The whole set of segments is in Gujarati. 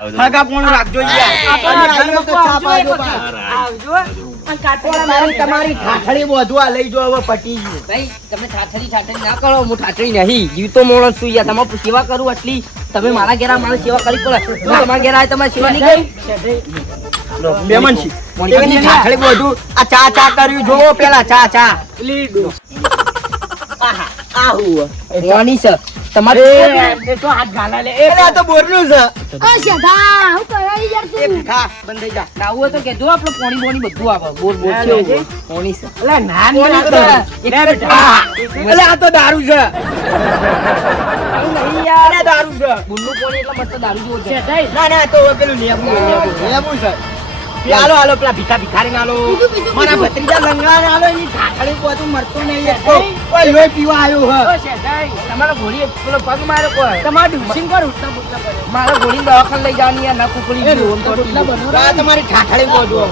હગા પણ રાખજો તમારી ઠાઠડી બધું આ લઈ જો હવે પટી ગયું ભાઈ તમે ઠાઠડી ના કરો હું ઠાઠડી નહીં જીવતો માણસ છું યાર તમારે સેવા કરું આટલી તમે મારા ઘેરા મારી સેવા કરી પડે તમારા ઘેરા તમારી સેવા નહીં કરી મહેમાન છે એની ઠાઠડી બધું આ ચા ચા કર્યું જોવો પેલા ચા ચા મોની છે તમારે તો હાથ ગાલા લે એ તો બોરનું છે ઓ શેઠા હું કરાવી યાર તું ખા બંધ થઈ જા આવું હોય તો કે જો આપણે પોણી બોણી બધું આવે બોર બોર છે પોણી છે અલે નાન અલે આ તો દારૂ છે નહીં યાર અરે દારૂ છે ગુંડું પોણી એટલે મસ્ત દારૂ જેવો છે ના ના તો પેલું લેબુ છે હાલો હાલો પેલા ભિખારી નાલો મારા ભત્રીજા લંગડા નાલો એની ઠાઠડી બધું મરતો નહીં એક તો કોઈ લોહી પીવા આવ્યો હે તમારા ઘોડી પેલો પગ માર્યો કોઈ તમારે ડુસિંગ પર ઉઠતા બુટલા પર મારા ઘોડી દવાખાને લઈ જવાની યાર ના કુકડી ગયું તો આ તમારી ઠાઠડી બધું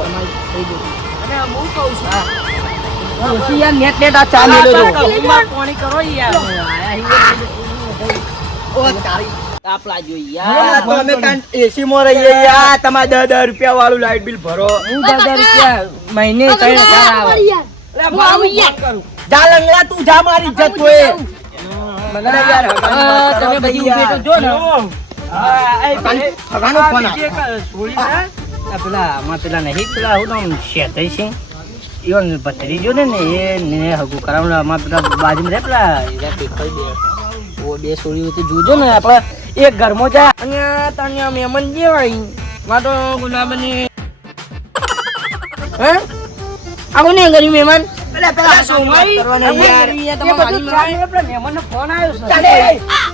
અને હું કહું છું ઓછી યાર નેટ નેટ આ ચા મેલો જો પાણી કરો યાર ઓ તારી આપલા જોઈ યાર તમે તાન એસી માં રહીએ યાર તમારે 10 રૂપિયા વાળું લાઈટ બિલ ભરો હું 10 રૂપિયા મહિને 3000 આવે જા લંગડા તું જા મારી ઇજ્જત તોય મને યાર તમે બધી ઉભે તો જો ને હગાનો ફોન પેલા આમાં પેલા નહીં પેલા હું નામ શેતાઈ છે ઈવન ભત્રી જો ને એને હગું કરાવવાનું આમાં પેલા બાજુમાં રહે પેલા દેખાઈ દે ઓ બે છોડીઓ તો જોજો ને આપણે એક ઘરમાં જા અને તને મહેમાન જેવાય માં તો ગુલાબની હે આવું નહીં કર્યું મહેમાન પેલા સોમાઈ યાર મહેમાનનો ફોન આવ્યો છે ચાલે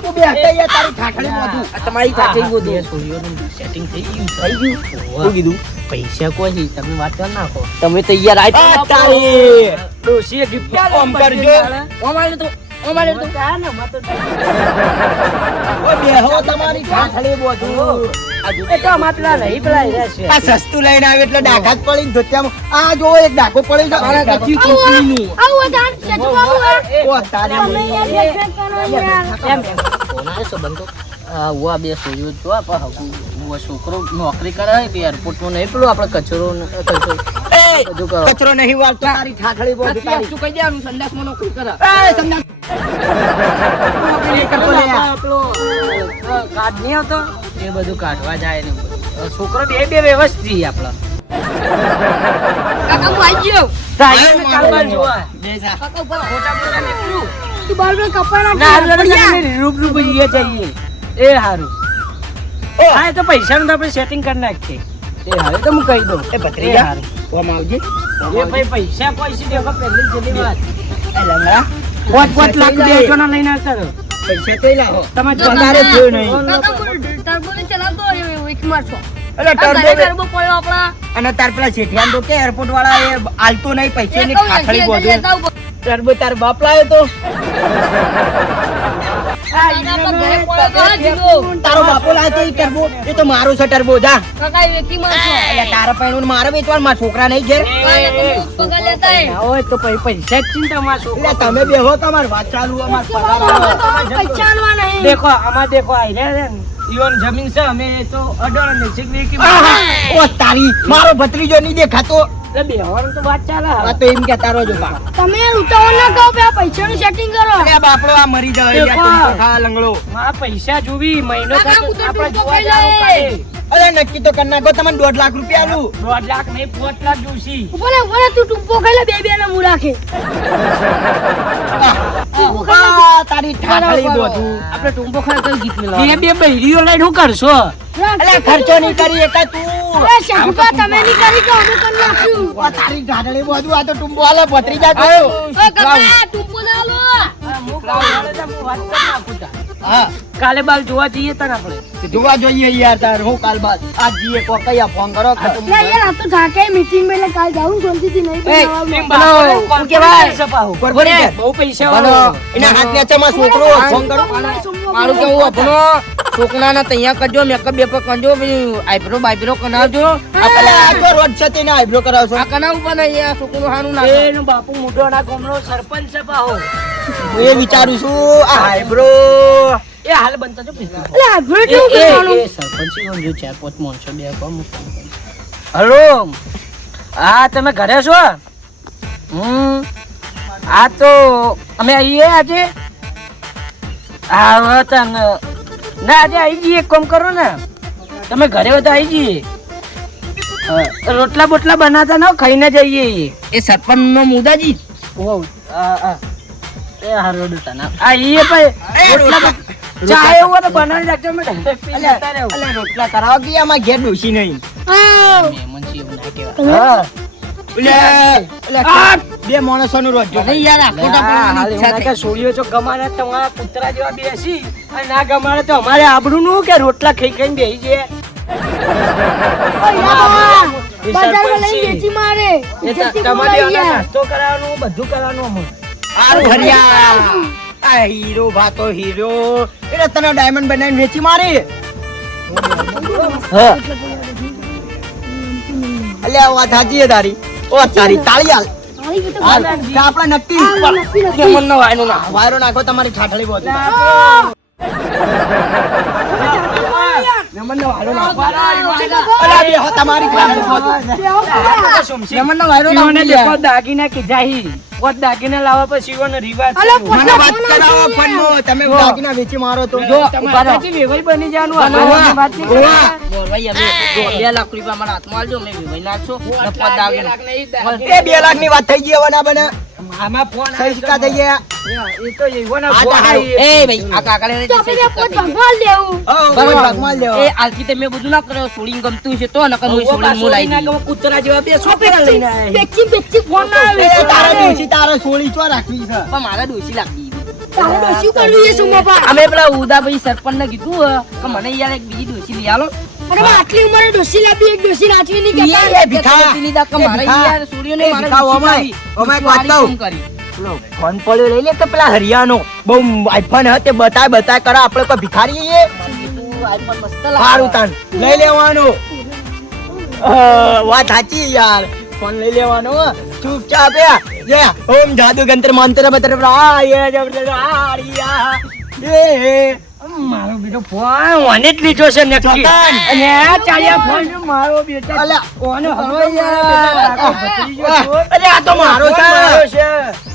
તું બે હટે યાર તારી ઠાઠડી બધું તમારી સાથે બધું છોડીઓનું સેટિંગ થઈ ગયું શું કીધું પૈસા કોઈ નહીં તમે વાત કરી નાખો તમે તૈયાર આવી તારી ડોશી ગિફ્ટ કોમ કરજો અમારે તો ઓ બેહો તમારી ઠાઠડી બધું એ તો માટલા નહીં પેલા રહેશે આ સસ્તું લઈને આવે એટલે ડાઘા જ પડીને ધોતિયામાં આ જો એક ડાઘો પડી છે મારા કચ્ચી કોપરીની આવો દાન શેઠું આવો ઓ તારી તમે યાર દેખે કરો યાર કોના છે બંધો આ હુઆ બે સોયો તો આ હુઆ છોકરો નોકરી કરે છે એરપોર્ટમાં નહીં પેલું આપણે કચરો બધું કરો કચરો નહીં વાળતો તારી ઠાઠડી બધું તારી શું કહી દેવાનું સંદાસમાં નોકરી કરે એ સમજા નોકરી કરતો લે કાર્ડ નહીં આવતો એ બધું કાઢવા જાય ને છોકરો બે વ્યવસ્થિત આપણા કાકા હું આવી ગયો કાલબાર જોવા કાકા ઉપર ફોટા ફોટા નીકળ્યું તું બાર બાર કપડા ના રૂબરૂ જઈએ જઈએ એ હારું હા એ તો પૈસાનું તો આપણે સેટિંગ કરી નાખીએ એ હારે તો હું કહી દઉં એ ભત્રીજા કોમ આવજે એ ભાઈ પૈસા પૈસા દેખો પહેલી જલ્દી વાત એ લંગડા 5 લાખ દેજો ના લઈને આવતા રહો પૈસા કઈ લાવો તમે વધારે થયો નહીં કાકા કોઈ ટર્બો ને ચલાવતો એક માર છો એટલે ટર્બો પડ્યો આપણા અને તાર પેલા શેઠિયાન તો કે એરપોર્ટ વાળા એ આલતો નહીં પૈસા ની ઠાઠડી બધું ટર્બો તાર બાપ લાવ્યો તો તારો બાપો લાવ્યો તો ઈ ટર્બો એ તો મારો છે ટર્બો જા કાકા વ્યક્તિ માર છો એટલે તારા પૈણું મારે વેચવાનું મારા છોકરા નહીં ઘેર પગાર લેતા હે હોય તો પૈસા જ ચિંતા માં એટલે તમે બેહો તમાર વાત ચાલુ અમાર પગાર આવે પૈસાનવા નહીં देखो आमा देखो आई रे ઈવન જમીન છે અમે તો અડણ ને સિગવી કે ઓ તારી મારો ભત્રીજો નહીં દેખાતો એટલે બેહવાનું તો વાત ચાલે આ તો એમ કે તારો જો બા તમે ઉતાવળ ના કહો બે પૈસાનું સેટિંગ કરો અરે બાપડો આ મરી જાય યાર તું તો ખા લંગડો માં પૈસા જોવી મહિનો કાકા, થતો હું તો આપણે ટૂંકો જોવા ખાઈ જાવ લે. કાલે. અરે નક્કી તો કરી નાખો તમને 1.5 લાખ રૂપિયા આલું 1.5 લાખ નહીં 5 લાખ જોશી બોલે બોલે તું ટુંપો ખાઈ લે બે ના મું રાખે આ તારી ઠાઠડી બધું આપણે ટુંબો ખાય તો ગીત મિલાવ બે બૈરીઓ લઈને શું કરશો અરે ખર્ચો નહીં કરી એકા તું અરે શેઠુકા તમે ની કરી કે અમે કરી નાખ્યું ઓ તારી ઠાઠડી બધું આ તો ટુંબો આલે ભત્રીજા ગયો ઓ કાકા ટુંપો ના લો હા કાલે બાલ જોવા જઈએ તને આપણે જોવા જોઈએ યાર તાર હું કાલ બાદ આજ જીએ કો કયા ફોન કરો કે તું ના યાર આ તો થાકે મીટિંગ માં એટલે કાલ જાઉં શાંતિથી નહીં બનાવવાનું. કોણ કેવાય સપાહુ બરોબર છે? બહુ પૈસા બોલો વાળો એના હાથ નીચેમાં છોકરો ફોન કરો મારું કેવું આપણો છોકરાના તૈયાર કરજો મેકઅપ બેકઅપ કરજો આઈબ્રો બાઈબ્રો કરાવજો આ પેલા આ તો રોજ છે તેને આઈબ્રો કરાવશો આ કનાવ પણ અહીંયા છોકરો હાનું ના એનો બાપુ મોટો ના ગામનો સરપંચ છે પાહો હું એ વિચારું છું આ આઈબ્રો એ હાલ બનતા જો પીતું. એટલે આપણે કેવું કરવાનું? એ સરપંચ ઈવન જો 4-5 માણસો બે કોમ. હલો હા તમે ઘરે છો? આ તો અમે આવીએ આજે. હા તન ના આજે આવી જઈએ. એક કામ કરો ને તમે ઘરે હોય તો આવી જઈએ. રોટલા બોટલા બનાતા ના ખાઈને જઈએ. એ સરપંચ નો મુદાજી એ હારો દતા ના આ ઈ ભાઈ રોટલા ચા એવું તો બનાવી રાખજો મે અલે રોટલા કરાવો કે આમાં ઘેર ડોસી નહીં. હા. મહેમાન છે એવું ના કહેવાય. બે માણસોનું રોજ જો નહીં યાર આ ખોટા પડવાની ઈચ્છા થઈ. સોળીઓ જો ગમાડે તમારા કૂતરા જેવા બેસી અને ના ગમાડે તો અમારે આબરૂ નું કે રોટલા ખાઈ ખાઈને બેસી જાય. બજારમાં લઈ વેચી મારે. તમારે નાસ્તો કરાવવાનું બધું કરવાનું અમે. આરું હરિયા આ હીરો ભાતો હીરો એટલે તને ડાયમંડ બનાવીને વેચી મારી. હા અલ્યા વાત સાચી છે તારી. ઓ તારી તાળી હાલ. આવી ગયું તો હાલ આપણે નક્કી નક્કી. મનનો વાયનો ના વાયરો નાખો તમારી ઠાઠળી બોલ. મનનો વાયનો ના અલ્યા બે હો તમારી ઠાઠળી બોલ. મનનો વાયરો ના દેખો દાગીના કે જાહી પોત દાગીના લાવવા પછી ઈવોનો રિવાજ અલા, છે. મને વાત કરાવો ફોનમાં. તમે દાગીના વેચી મારો તો જો તમારા પછી વેવાઈ બની જવાનું ઓવા, વાત નહીં ઓવા. કરવાની. બોલવાઈ અમે જો 2 લાખ રૂપિયા મારા હાથમાં આલજો મેં વિભાઈ નાખશો ને પદ દાગીને એ 2 લાખ ની વાત થઈ ગઈ હવે ના બને. આમાં ફોન સહી સિક્કા થઈ ગયા. એ તો ઈવોના આ તો ફોન હારું. એ ભાઈ આ કાકાને તો આપણે પોત ભગવાન લેવું. બરોબર ભાગમાં લેવો. એ આલથી તમે બધું ના કર્યો સોળીને ગમતું છે તો નકર હું સોળીને હું લાવી દઈશ. કૂતરા જેવા બે સોપેરા લઈને આયા. પેચી ફોન ના આવે. એ તારા ડોશી તારા સોળી ચો રાખવી છે. પણ મારા ડોશી લાગી તારે શું કરવું એ સુમા અમે પેલા ઉદાભાઈ સરપંચ ને કીધું કે મને યાર એક બીજી ડોશી લઈ આલો અને આટલી ઉંમરે ડોસી લાવી એક ડોસી નાચવી નહીં ઈ કહેતા. યાર ભીખા લીધા કે મારે યાર સોળીઓને એ મારે ભીખા ડોશી ઓમાય. લાવી. ઓમાય એક તું વાત આરી કહું. કેમ કરી? ફોન પડ્યો લઈ લે કે પેલા હરિયાનો બહુ આઈફોન હતે બતાય કરે આપણે કોઈ ભિખારી છીએ? તું આઈફોન મસ્ત લાગે. સારું તાન લઈ લેવાનો. વાત સાચી યાર. ફોન લઈ લેવાનો હો. ચૂપચાપ યા ઓમ જાદુ ગંત્ર મંત્ર બતર આ જબરદસ્ત આરિયા એ મારો બેટો ફોન ઓને જ લીધો છે નક્કી. ચોકન. અને આ ચાલ્યા ફોન જો મારો બેટા અલા, ઓને હલો હવે યાર. તારો ભત્રીજો છો. અરે આ તો મારો છે. મારો છે.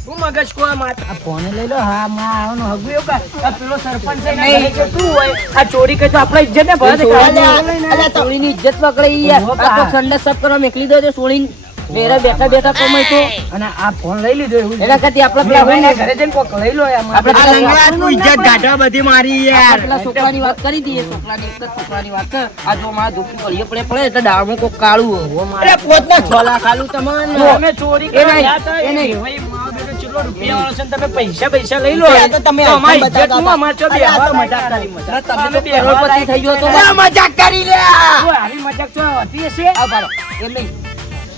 હું મગજ કો આ ફોન લઈ લો. હા મારો હગુ એવું કા આ પેલો સરપંચ છે ને નહીં. છે તું હોય આ ચોરી કરી તો આપણે ઇજ્જત ને ભરત અલ્યા, તો સોળીની ઇજ્જત પકડે ઈ યાર. આ તો સંડસ સબ કરવા મેકલી દો સોળીને બેરા બેઠા બેઠા કમાય તો અને આ ફોન લઈ લીધો એવું એના કરતી આપણે પેલા પેલા ભાઈને ઘરે જઈને કોક લઈ લો યાર. આપણે આ લંગડા તું ઇજ્જત ગાઢવા બધી મારી યાર. પેલા છોકરાની વાત કરી દઈએ છોકરાની એક જ છોકરાની વાત છે આ જો મારા ધોકી પડીએ પડે એટલે દાળમાં કોક કાળું અરે પોતના છોલા ખાલું તમને. તમે ચોરી એ નહીં, કરવા ગયા એ નહીં. હતા, ભાઈ મારો બેટો ચેટલો રૂપિયા વાળો છે ને તમે પૈસા લઈ લો. આ તો તમે તો અમારી આઈફોન ઇજ્જત હું અમારે ચો અરે આ તો બેહવા મજાક કરી, મજાક. તમે તો અમે બેહવા કરોડપતિ થઈ ગયો તો અરે મજાક કરી લે. કોઈ આવી મજાક તો હતી હશે? આ બારો એમ નહીં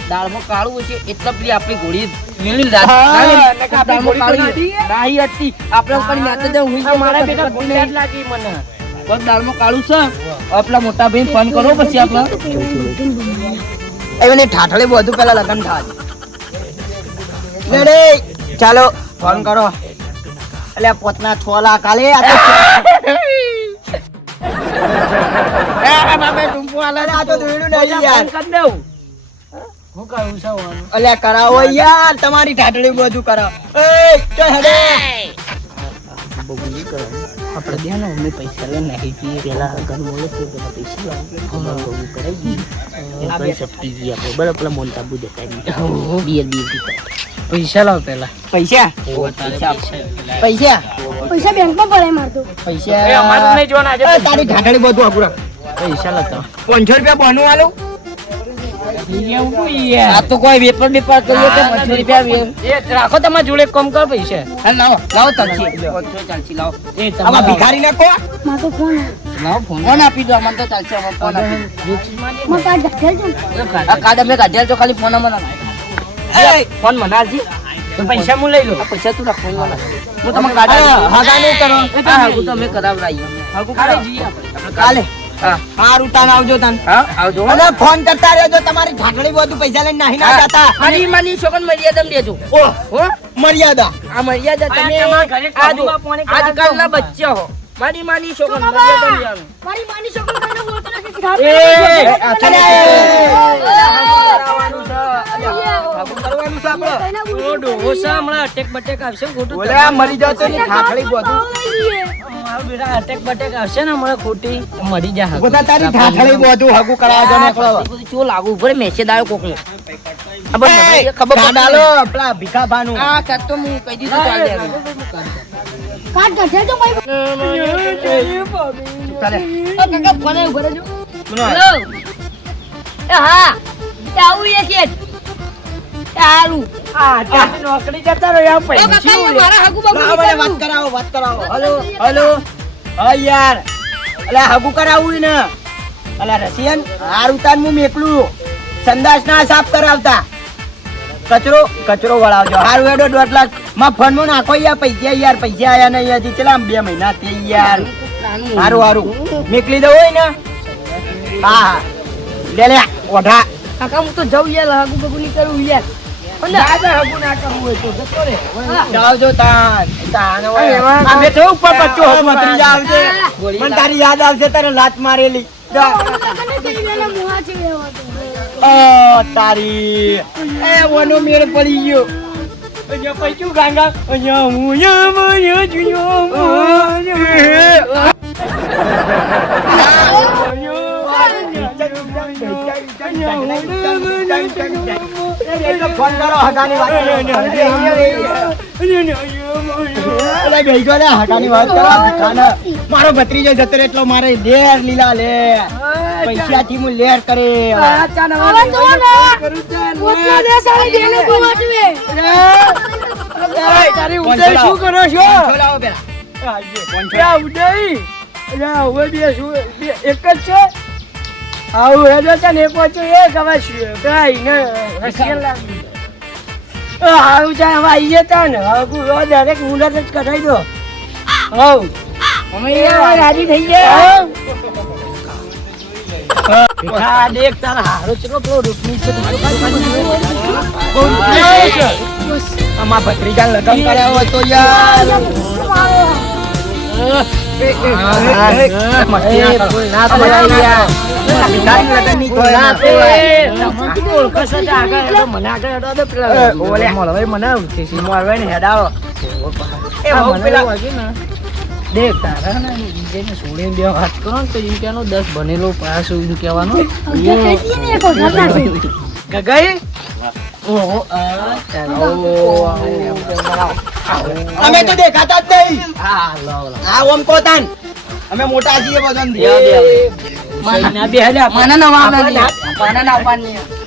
દાળમાં કાળું છે એટલે પેલી આપણી ઘોડી મેલી હા, નકર આપણી ઘોડી તો નથી. નાહી હતી આપણે ઉપર નાતે દે હું આ મારા બેટા ભૂંડા જ લાગી મને. બસ દાળમાં કાળું છે આપણા મોટા ભાઈ ફોન કરો પછી આપણે એમને ઠાઠળે બધું પેલા લગન થાય. લે ચાલો ફોન કરો. એટલે પોતના છોલા કાલે આ તો અરે આ તો દોયડું નહીં યાર. ફોન કરી દઉં. હું કરું છું આનું? અલ્યા કરાવો યાર તમારી ઠાઠળી બધું કરાવો. એ તો હેડે. આપણે બે ને અમે પૈસા લઈને નાખી દઈએ પેલા ઘર મળે છે પેલા પૈસા લાગે કરાવી દઈએ આપણે સટકી ગયા આપણે બરાબર પેલા મોનતા બુ દેખાય બિયર પીતા પૈસા લાવ પેલા. પૈસા પૈસા પૈસા પૈસા બેંકમાં ભરાય મારતો. એ અમારે તો નહીં જોવાના આજે. એ તારી ઠાઠળી બધું અઘરા. પૈસા લતા 500 રૂપિયા બોનું આલું. એવું કોઈ યાર. આ તો કોઈ વેપાર બેપાર કરીએ તો 500 રૂપિયા એ રાખો તમારા જોડે કમ કર પૈસા. લાવો લાવો ચાલશે 500 ચાલશે લાવો એ આમાં તમારા ભિખારી ને કો. માર તો ફોન લાવો ફોન આપી દો અમને તો ચાલશે અમે ફોન આપી માં કાર્ડ રાખેલ છે. આ કાર્ડ અમે કાઢેલ તો ખાલી ફોન અમને એ ફોન મને આલજી તો પૈસા હું લઈ લઉં. આ પૈસા તું રાખ ફોન મને હું તમને કાર્ડ હા, હગા નહીં કરો. હા હા તો અમે કરાવરાઈએ હગું કાલે જઈએ આપણે. કાલે હા હારું તાન આવજો તાન. હા આવજો અને ફોન કરતા રહેજો તમારી ઠાઠળી બધું પૈસા લઈને નાહી ના જતા. મારી માની છોકન મર્યાદા દેજો ઓહ, હો મર્યાદા. આ મર્યાદા તમે તમારા ઘરે આ જો કાબુમાં પાણી આજકાલના બચ્ચા હો મારી માની છોકરો મારી માની છોકરો કઈને બોલતો નથી એ ખાતો. આ તો કરાવવાનું છે કરવાનું છે આપણે કઈને બોલતો ઓ ડોહો છે હમણાં અટેક બટેક આવશે ને ખોટું ઓલે આ મરી જાવ તો ની ઠાઠડી બોધું મારું બેટા અટેક બટેક આવશે ને હમણાં ખોટી મરી જા બધા તારી ઠાઠડી બોધું હગું કરાવજો ને એકલો ચો લાગુ ઉપર મેસેજ આવ્યો કોકનો ખબર ડાલો પેલા ભીખાભાનું આ કાટ તો હું કહી દીધું ચાલ દે કાટ ગઢે તો ભાઈ ચાલે કાકા ફોને ઉભો રહેજો. હેલો એ હા એ આવું એ છે એ હારું આ તારી નોકરી કરતા રહો યાર ઓ કાકા પૈસા એ મારા હગુ બગુ ના, મને વાત કરાવો હલો હલો હા યાર અલા હગું કરાવું ને અલા રશિયન હાર ઉતાર હું મેકલું સંદાસ ના સાફ કરાવતા કચરો વળાવજો હારું હેડો 2 લાખ માં ફોન માં નાખો યાર પૈસા આયા નહીં હજી ચલા 2 મહિના થઈ યાર હારું મેકલી દો હોય ને હા લે ઓઢા કાકા હું તો જાઉં યાર હગુ બગુ ની કરું યાર દાદા હગું ના કરવું હોય તો જતો રે જાવજો તાન અમે તો ઉપર બચ્ચો હો મતરી જાવજે મને તારી યાદ આવશે તારે લાત મારેલી જા. કાકાને કહીને એના મોહા છે એવા તો. ઓ તારી એ વનો મેળ પડી ગયો અહીંયા પૈક્યું ગાંગા અહીંયા હું ફોન કરો હગાની વાત કરો. અલે બેજો લે હગાની વાત કરો ભીખાને. મારો ભત્રીજો જતો રે એટલો મારે લેર લીલા લે પૈસાથી હું લેર કરે હવે તો ને ઓટલા દે સાલે બેને બહુ વાંચવે. તારી ઉદય શું કરો છો બોલાવો પેલા ક્યાં ઉદય અલ્યા હવે બે શું એક જ છે આવું હેડો છે ને એક વચ્ચે એક હવે ગાય ને રશિયન લાગી હારું છે હવે આવીએ ત્યાં ને હવે દરેક મુલાકાત જ કરાવી દો હવ અમે રાજી થઈ ગયા હા દેખ તારા હારો ચલો પેલો રૂપની છે આમાં ભત્રીજા લગન કર્યા હોય તો યાર દેખ તારા ને બીજેને છોડીને બે વાત કરો ને તો એમ કહેવાનો 10 બનેલો પાસ એમ કહેવાનો કહેતી ને એક વખત નાખી. ગગઈ ઓહો અમે તો દેખાતા જ નહીં હા લાવ આ ઓમ કોતાન અમે મોટા છીએ બધાને માના બે હલ્યા માના ના આવવાની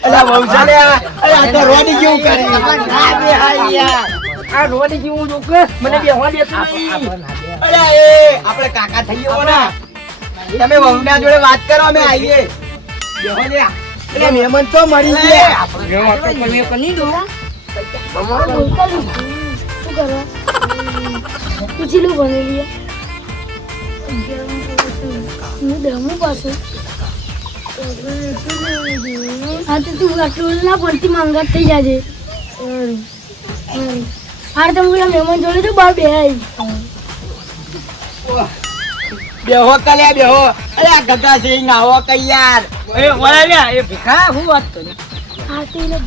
અલા વંશાલે અરે આ તો રોડી જેવું કરે ના બે હાય યાર આ રોડી જેવું જો કે મને બેહવા દેતું નહીં અલા એ આપણે કાકા થઈ ગયો ને તમે વહુના જોડે વાત કરો અમે આવીએ બેહો લે એટલે મહેમાન તો મળી ગયા શું કરવા પૂછીલું ભણેલી હું દમું પાછું હા તો તું આટલું ના પડતી માંગત થઈ જાજે હાર તમે પેલા મહેમાન જોડે તો બાર બે બેહો કલે બેહો અરે આ ગગા સિંહ આવો કઈ યાર એ વળાલ્યા એ ભીખા હું વાત કરી હા તો એને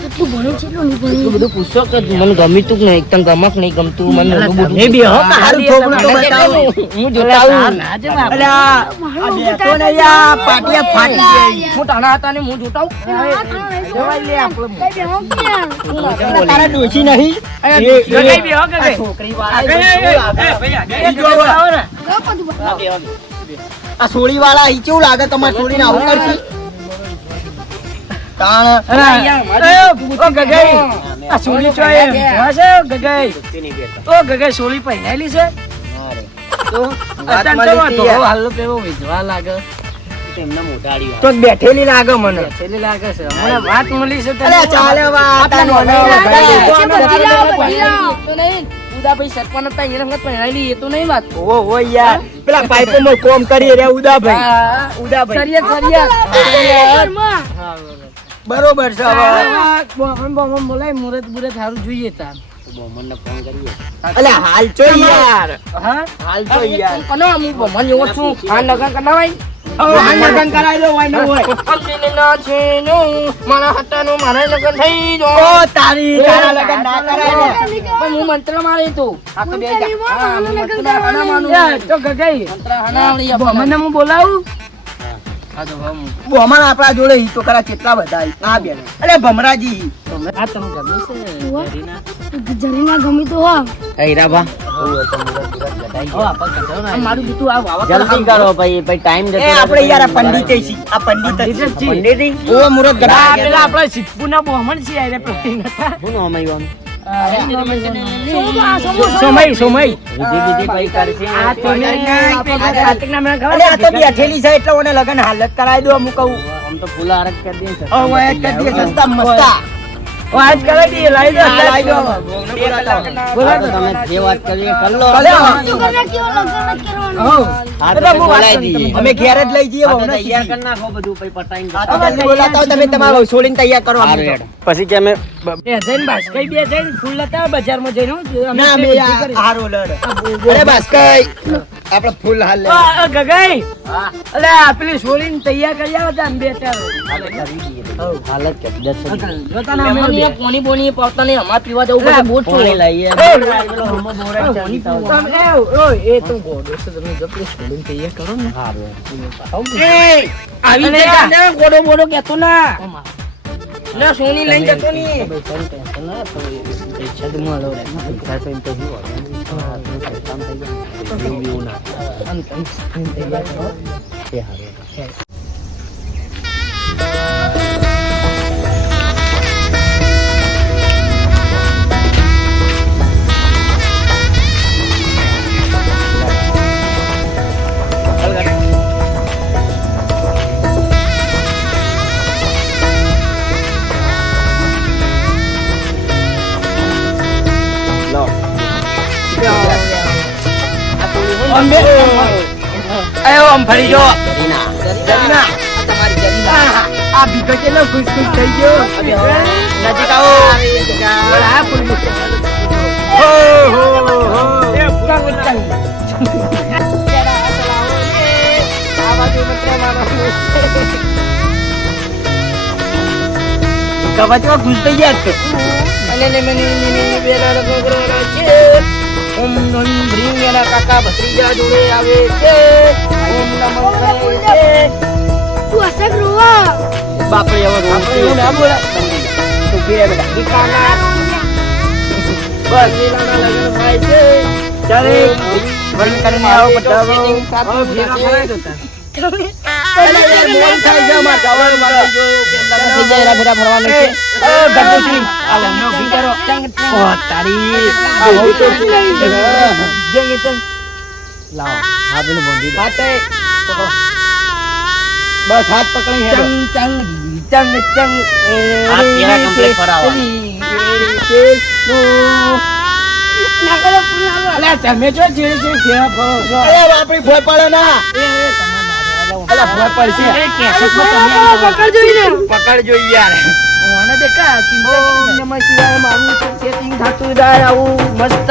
કેટલું ભણે છે એટલું નહીં ભણે બધું પૂછો કે મને ગમીતું કે નહીં તને ગમક નહીં ગમતું મને એ બી હો હારું છોકરું તો બતાવો હું જોતા આવું અલા આ બેઠો ને યાર પાટિયા ફાટી ગઈ હું ટાણા હતા ને હું જોતા તારા ડોશી નહીં ગગઈ બી હો ગગઈ છોકરી આ આ સોળી વાળા ઈ કેવું લાગે તમારે સોળી ને આવું કરશે તાણ ગગઈ આ સોળી ચોય છે ગગઈ ઓ ગગઈ સોળી પહેરાયેલી છે તો વાત અત્યારે મળી તો હતી ધોળો યાર. હાલો પેલો વિધવા લાગે તો બેઠેલી લાગે મને છેલ્લી લાગે છે મને વાત મળી છે અરે ચાલે વાત આ નોનો ઉદાભાઈ સરપંચ હતા એની રંગત પહેરાયેલી એ તો નહીં વાત ઓ યાર પેલા પાઇપો માં કોમ કરી રહ્યા ઉદાભાઈ ઉદાભાઈ બરોબર છે હવે બોલાય મુરત બુરત સારું જોઈએ તાર મોહમ્મદને ફોન કરીએ. અલ્યા હાલ છો યાર હા હાલ છો યાર કનો હું ભમણ જેવો છું આ લગન કરાવાય હવે હાલ લગન કરાવી દો હોય ને હોય અમને ના છે નો મારા હટાનો મારા લગન થઈ જો ઓ તારી તારા લગન ના કરાય ને પણ હું મંત્ર મારી તું આ તો બે જા હા હું મંત્ર હણા માનું તો ગગઈ મંત્ર હણા આવડી ભમણને હું બોલાવું હા તો હમ ભમણ આપણા જોડે ઈ તો કરા કેટલા બધા ના બેન અરે ભમરાજી આ તમે ગમે છે જરીના જરીના ગમી તો હો હીરાબા મારું બીતું આ વાવા જલ્દી કરો ભાઈ ટાઈમ એ આપણે યાર આ પંડિત છીએ આ પંડિત જ છીએ. ઓ મુરત ગડા પેલા આપણા સિદ્ધપુરના બ્રાહ્મણ છે આરે પ્રતિન હું નામ આવ્યું સમય સમય વિધિ ભાઈ કરશે આ તમે કાર્તિકના મેં ખબર અરે આ તો બેઠેલી છે એટલે ઓને લગન હાલત કરાવી દો અમુક કહું આમ તો ફૂલા આરક કરી દે છે ઓ વાય કરી દે સસ્તા મસ્તા આજ કરે દી લાઈ દો લાવી દો બોલા તો તમે જે વાત કરી એ કરી લો કેવો લગન જ કરવાનો હા તો પછી બોલાવી દઈએ અમે ઘેર જ લઈ જઈએ હા તો બહુને તૈયાર કરી નાખો બધું પછી પટાઈને આ તો જલ્દી બોલાતા હો તમે તમારા છોડીને તૈયાર કરો સારું હેડ. પછી કે અમે બે જઈને બાસ કઈ બે જઈને ફૂલ લેતા બજારમાં જઈને ના મે હારો લડ અરે બસ કઈ આપણે ફૂલ હાલ લે ગગઈ અલે આપલી છોડીને તૈયાર કરી આવો તા બે ચાર હાલત કે 10 જોતા ના અમે પોણી બોણી પાવતા નહીં અમાર પીવા જવું પડે બોટ પાણી લઈએ પેલો હમો બોરા ચાલતા હોય. એ તો ગોડો છે તમે જો પ્લીઝ છોડીને તૈયાર કરો ને સારું આવી જાય ગોડો બોડો કેતો ના ના સોની લઈને જતો નહીં પૈસા તો મળો રે પૈસા તો એમ તો જીવો હા તો કામ થઈ જાય એવું ના એ હારું આયો આમ ફરી જો રીના જરીના તમારી જરીના આ બીજો કેટલો ખુશ ખુશ થઈ ગયો નજીક આવો આ ફૂલ હો હો હો કવચમાં ઘૂસ થઈ ગયા છે ઓમ નમ ભ્રીમ એના કાકા ભત્રીજા જોડે આવે છે ઓમ નમઃ શિવાય તું અસર રોવા બાપરે હવે આપણે ના બોલા તો ફીરે બેટા દીકાના બસ લીલાના લગ્ન થાય છે ચાલે વરણ કરીને આવો પટાવો ભેગા ફરાય તો તાર અરે મોન થાય છે અમાર જવાનું મારે જો ફેરા ફરવાનું છે ગટુસિંહ આ લગ્ન ઉભી કરો ઓ તારી આ હો તો જંગ ચંગ લાવો હા પેલું બોંધી દો હાથે બસ હાથ પકડી હેડો ચંગ ચંગ ચંગ હાથ પેલા complete ફરાવો. ના કરો પુનાવો અલ્યા તમે જો ચીડી ચીડી ફેરા ફરો છો અરે આપણી ભોય પડે ના અલા ભોય પડશે પકડજો ઈને પકડજો યાર ઓને દેખા ચિંતા ઓમ નમઃ શિવાય મારું સેટિંગ થાતું જાય આવું મસ્ત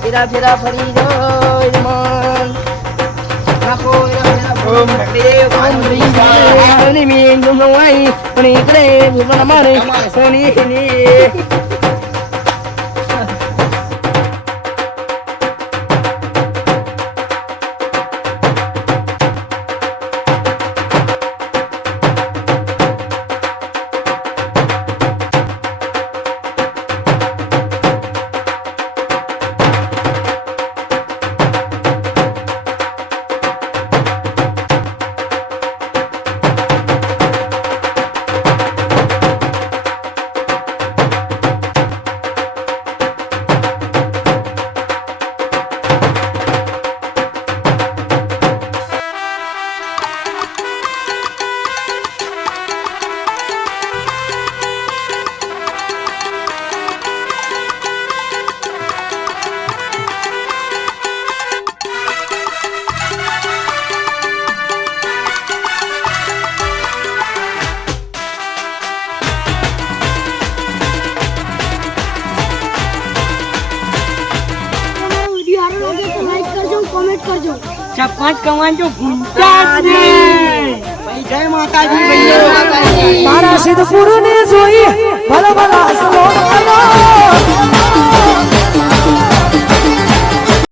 ફેરા ફેરા ફરી જાય મન નાખો ઓમ દેવ ઓમ રીમ સોની મીંગ નવાઈ પણ ઇકરે ભૂપન મારે સોની ની કોમેન્ટ કરજો. સરપંચ કમાજો ભૂંટા જ નહીં. ભાઈ જય માતાજી ભાઈઓ. મારા સિદ્ધપુર ને જોઈ